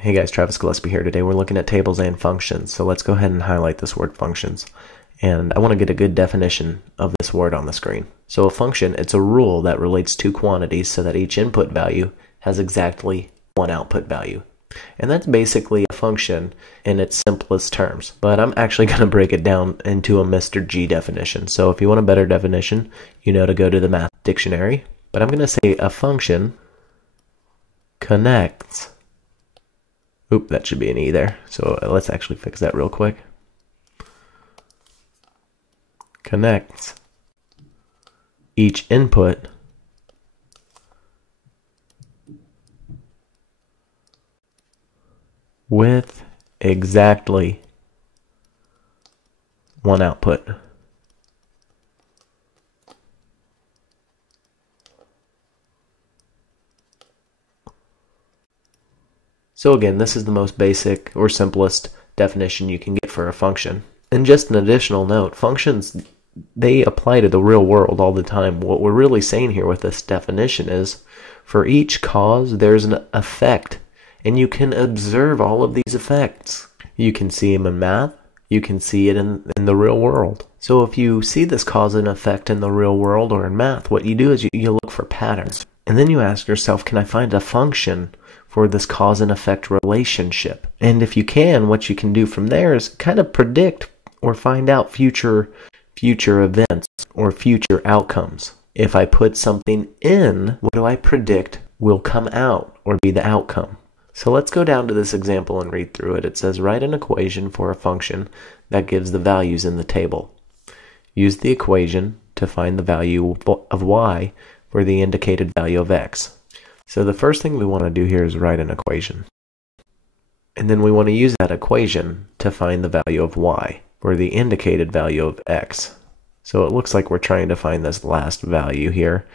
Hey guys, Travis Gillespie here. Today we're looking at tables and functions. So let's go ahead and highlight this word functions. And I want to get a good definition of this word on the screen. So a function, it's a rule that relates two quantities so that each input value has exactly one output value. And that's basically a function in its simplest terms. But I'm actually going to break it down into a Mr. G definition. So if you want a better definition, you know to go to the math dictionary. But I'm going to say a function connects. Oop, that should be an E there. So let's actually fix that real quick. Connects each input with exactly one output. So again, this is the most basic or simplest definition you can get for a function. And just an additional note, functions, they apply to the real world all the time. What we're really saying here with this definition is, for each cause, there's an effect. And you can observe all of these effects. You can see them in math. You can see it in the real world. So if you see this cause and effect in the real world or in math, what you do is you look for patterns. And then you ask yourself, can I find a function for this cause and effect relationship? And if you can, what you can do from there is kind of predict or find out future events or future outcomes. If I put something in, what do I predict will come out or be the outcome? So let's go down to this example and read through it. It says, write an equation for a function that gives the values in the table. Use the equation to find the value of y for the indicated value of x. So the first thing we want to do here is write an equation. And then we want to use that equation to find the value of y for the indicated value of x. So it looks like we're trying to find this last value here.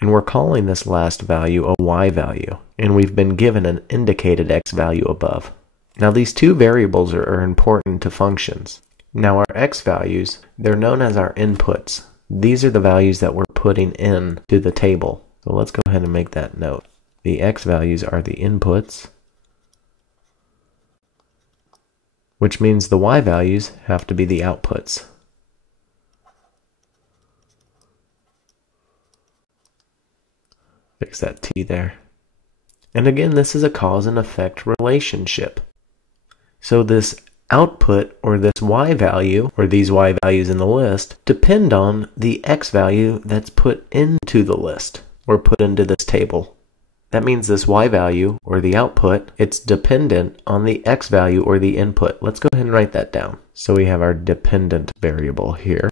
And we're calling this last value a y value. And we've been given an indicated x value above. Now these two variables are important to functions. Now our x values, they're known as our inputs. These are the values that we're putting in to the table. So let's go ahead and make that note. The x values are the inputs, which means the y values have to be the outputs. Fix that T there. And again, this is a cause and effect relationship. So this output or this y value or these y values in the list depend on the x value that's put into the list or put into this table. That means this y value or the output, it's dependent on the x value or the input. Let's go ahead and write that down. So we have our dependent variable here.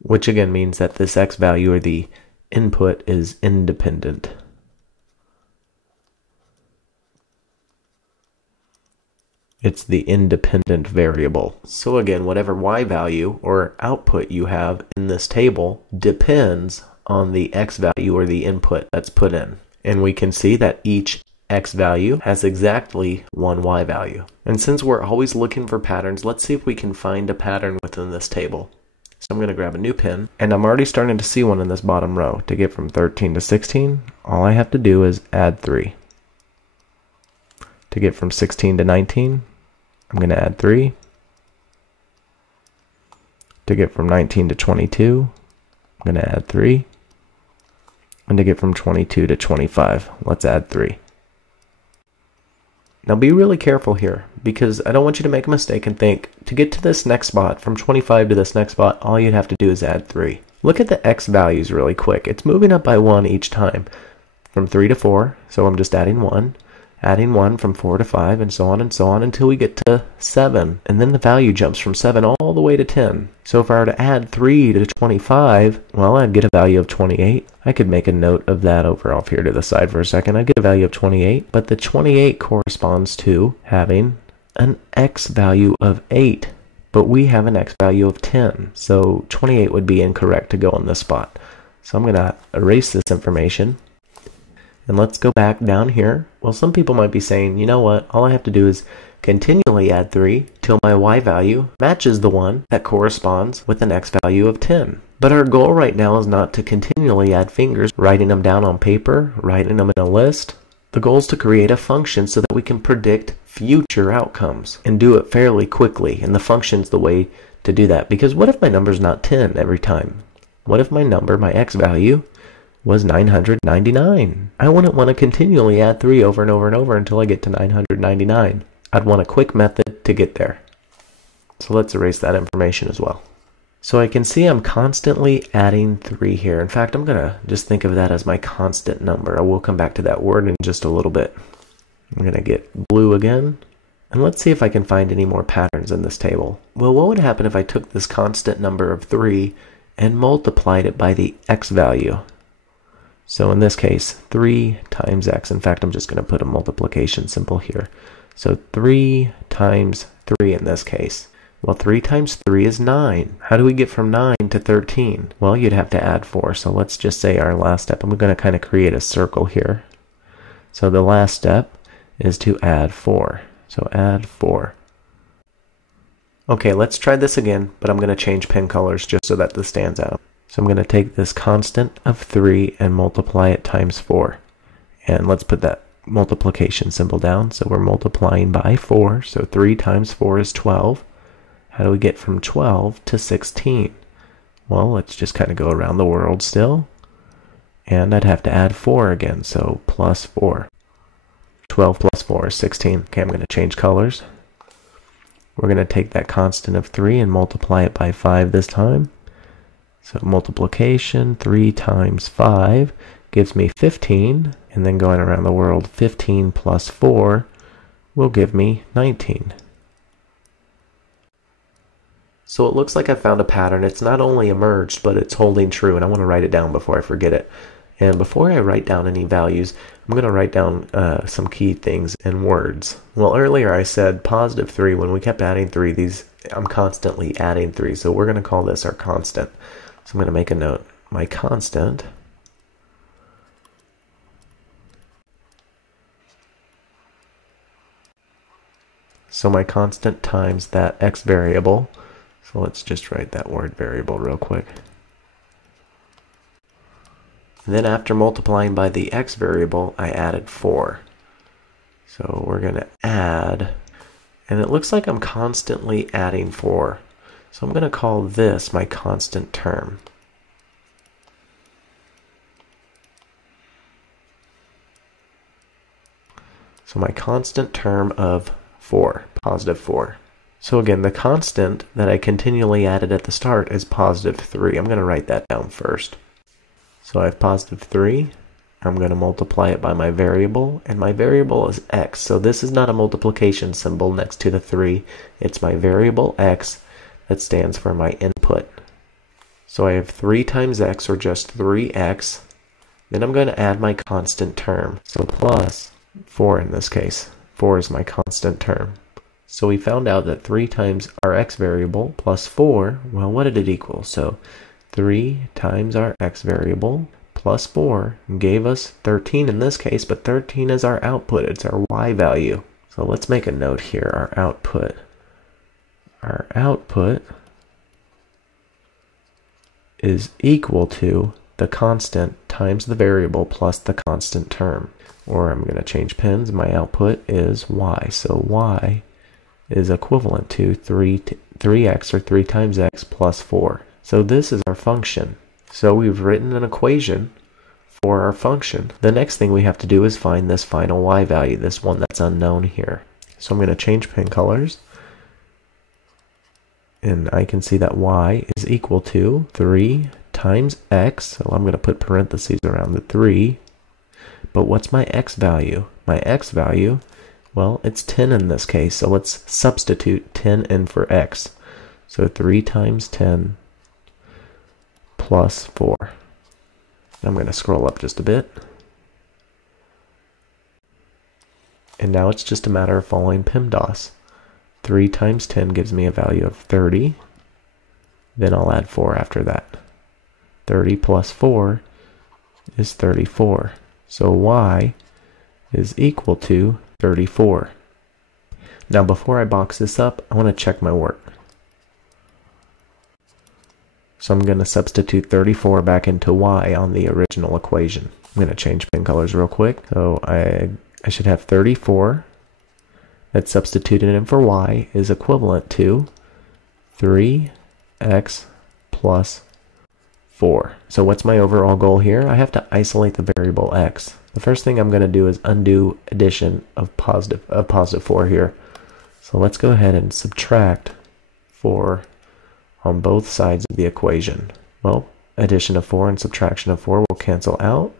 Which again means that this x value or the input is independent. It's the independent variable. So again, whatever y value or output you have in this table depends on the x value or the input that's put in. And we can see that each x value has exactly one y value. And since we're always looking for patterns, let's see if we can find a pattern within this table. So I'm going to grab a new pen, and I'm already starting to see one in this bottom row. To get from 13 to 16, all I have to do is add 3. To get from 16 to 19, I'm going to add 3. To get from 19 to 22, I'm going to add 3. And to get from 22 to 25, let's add 3. Now be really careful here, because I don't want you to make a mistake and think, to get to this next spot, from 25 to this next spot, all you'd have to do is add 3. Look at the x values really quick. It's moving up by 1 each time, from 3 to 4, so I'm just adding 1 from 4 to 5, and so on until we get to 7. And then the value jumps from 7 all the way to 10. So if I were to add 3 to 25, well, I'd get a value of 28. I could make a note of that over off here to the side for a second. I'd get a value of 28, but the 28 corresponds to having an x value of 8. But we have an x value of 10, so 28 would be incorrect to go on this spot. So I'm going to erase this information. And let's go back down here. Well, some people might be saying, you know what, all I have to do is continually add 3 till my y value matches the one that corresponds with an x value of 10. But our goal right now is not to continually add fingers, writing them down on paper, writing them in a list. The goal is to create a function so that we can predict future outcomes and do it fairly quickly. And the function's the way to do that. Because what if my number's not 10 every time? What if my number, my x value, was 999? I wouldn't want to continually add 3 over and over and over until I get to 999. I'd want a quick method to get there. So let's erase that information as well. So I can see I'm constantly adding 3 here. In fact, I'm going to just think of that as my constant number. I will come back to that word in just a little bit. I'm going to get blue again. And let's see if I can find any more patterns in this table. Well, what would happen if I took this constant number of 3 and multiplied it by the x value? So in this case, 3 times x. In fact, I'm just going to put a multiplication symbol here. So 3 times 3 in this case. Well, 3 times 3 is 9. How do we get from 9 to 13? Well, you'd have to add 4. So let's just say our last step. I'm going to kind of create a circle here. So the last step is to add 4. So add 4. Okay, let's try this again, but I'm going to change pen colors just so that this stands out. So I'm going to take this constant of 3 and multiply it times 4. And let's put that multiplication symbol down. So we're multiplying by 4. So 3 times 4 is 12. How do we get from 12 to 16? Well, let's just kind of go around the world still. And I'd have to add 4 again, so plus 4. 12 plus 4 is 16. Okay, I'm going to change colors. We're going to take that constant of 3 and multiply it by 5 this time. So multiplication, 3 times 5 gives me 15. And then going around the world, 15 plus 4 will give me 19. So it looks like I found a pattern. It's not only emerged, but it's holding true, and I want to write it down before I forget it. And before I write down any values, I'm going to write down some key things in words. Well, earlier I said positive 3. When we kept adding 3, I'm constantly adding 3. So we're going to call this our constant. So I'm going to make a note. My constant times that x variable. So let's just write that word variable real quick. And then after multiplying by the x variable, I added 4. So we're going to add, and it looks like I'm constantly adding 4. So I'm going to call this my constant term. So my constant term of 4, positive 4. So again, the constant that I continually added at the start is positive 3. I'm going to write that down first. So I have positive 3. I'm going to multiply it by my variable, and my variable is x. So this is not a multiplication symbol next to the 3. It's my variable x that stands for my input. So I have 3 times x, or just 3x. Then I'm going to add my constant term. So plus 4 in this case. 4 is my constant term. So we found out that 3 times our x variable plus 4, well, what did it equal? So 3 times our x variable plus 4 gave us 13 in this case, but 13 is our output. It's our y value. So let's make a note here, our output. Our output is equal to the constant times the variable plus the constant term. Or I'm going to change pens. My output is y. So y is equivalent to 3x, or 3 times x plus 4. So this is our function. So we've written an equation for our function. The next thing we have to do is find this final y value, this one that's unknown here. So I'm going to change pen colors. And I can see that y is equal to 3 times x. So I'm going to put parentheses around the 3. But what's my x value? My x value, well, it's 10 in this case, so let's substitute 10 in for x. So 3 times 10 plus 4. I'm going to scroll up just a bit. And now it's just a matter of following PEMDAS. 3 times 10 gives me a value of 30. Then I'll add 4 after that. 30 plus 4 is 34. So y is equal to 34. Now before I box this up, I want to check my work. So I'm going to substitute 34 back into y on the original equation. I'm going to change pen colors real quick. So I should have 34 that's substituted in for y is equivalent to 3x plus 4. So what's my overall goal here? I have to isolate the variable x. The first thing I'm going to do is undo addition of positive 4 here. So let's go ahead and subtract 4 on both sides of the equation. Well, addition of 4 and subtraction of 4 will cancel out.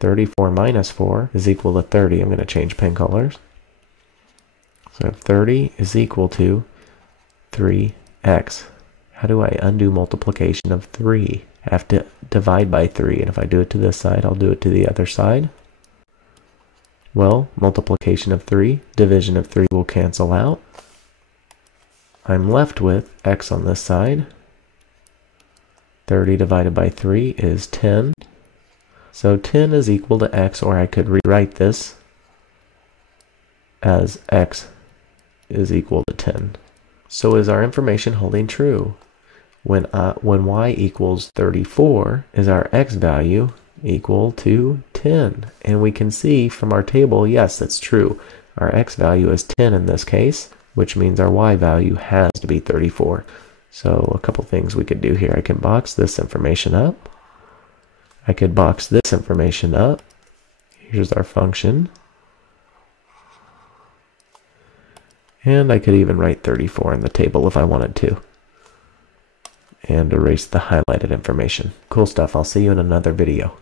34 minus 4 is equal to 30. I'm going to change pen colors. So 30 is equal to 3x. How do I undo multiplication of 3? I have to divide by 3, and if I do it to this side, I'll do it to the other side. Well, multiplication of 3, division of 3 will cancel out. I'm left with x on this side. 30 divided by 3 is 10. So 10 is equal to x, or I could rewrite this as x is equal to 10. So is our information holding true? When y equals 34, is our x value equal to 10? And we can see from our table, yes, that's true. Our x value is 10 in this case, which means our y value has to be 34. So a couple things we could do here. I can box this information up. I could box this information up. Here's our function. And I could even write 34 in the table if I wanted to. And erase the highlighted information. Cool stuff. I'll see you in another video.